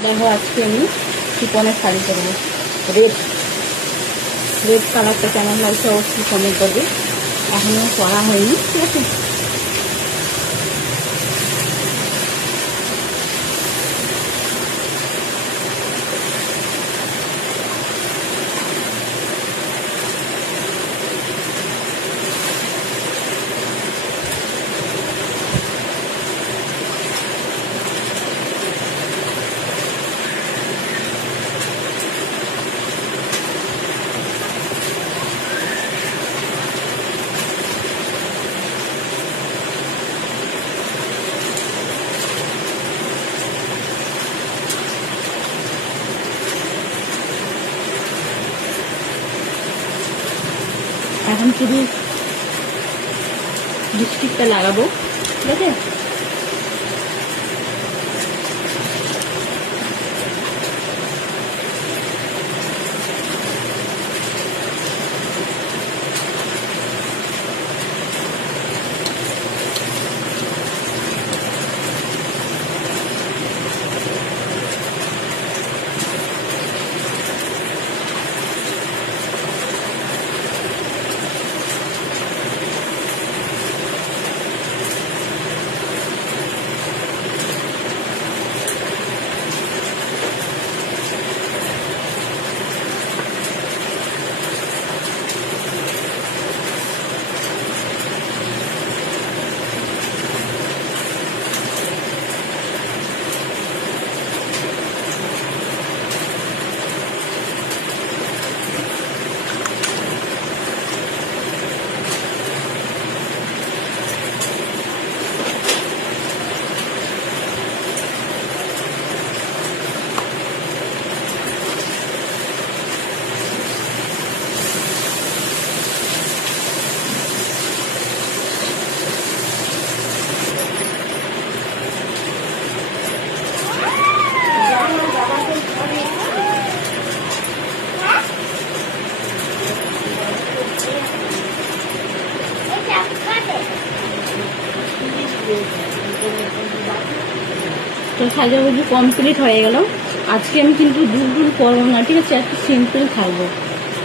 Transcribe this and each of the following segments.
দেখো আজকে আমি চিকনের শাড়ি করবো। রেড রেড কালারটা কেমন লাগছে অবশ্যই কমেন্ট করবে। এখনো করা হয়নি, ঠিক আছে। এখন শুধু লিপস্টিকটা লাগাবো, ঠিক আছে। তো সাজাগুজি কমপ্লিট হয়ে গেল। আজকে আমি কিন্তু দুল করবো না, ঠিক আছে। একটু সিম্পল থাকবো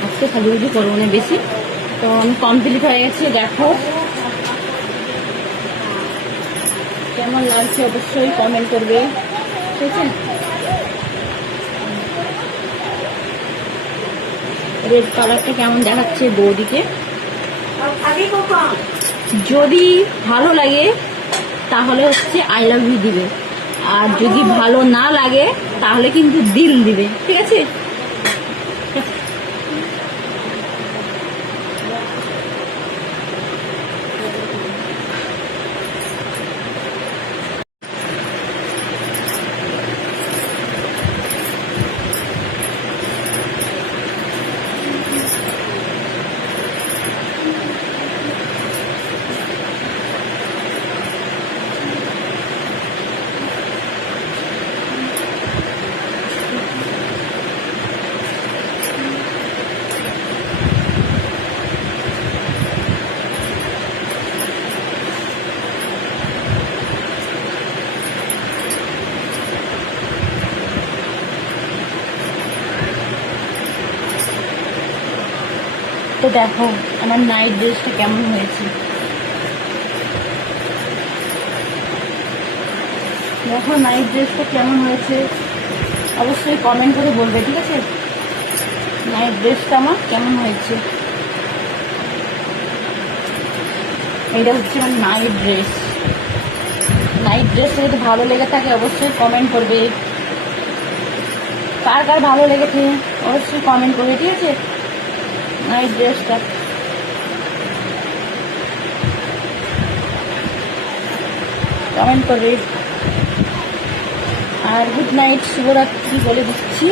আজকে, সাজাগুজি করবো না বেশি। তো আমি কমপ্লিট হয়ে গেছে। দেখো কেমন লাগছে অবশ্যই কমেন্ট করবে, ঠিক আছে। রেড কালারটা কেমন দেখাচ্ছে বৌদিকে। যদি ভালো লাগে তাহলে হচ্ছে আই লাভ ইউ দিবে, আর যদি ভালো না লাগে তাহলে কিন্তু দিল দিবে, ঠিক আছে। তো দেখো আমার নাইট ড্রেসটা কেমন হয়েছে। দেখো নাইট ড্রেসটা কেমন হয়েছে অবশ্যই কমেন্ট করে বলবে, ঠিক আছে। নাইট ড্রেসটা আমার কেমন হয়েছে, এটা হচ্ছে আমার নাইট ড্রেস। নাইট ড্রেসটা যদি ভালো লেগে থাকে অবশ্যই কমেন্ট করবে। কার কার ভালো লেগেছে অবশ্যই কমেন্ট করবে, ঠিক আছে। নাইট ড্রেসটা কমেন্ট করবে। আর গুড নাইট, শুভরাত্রি বলে দিচ্ছি।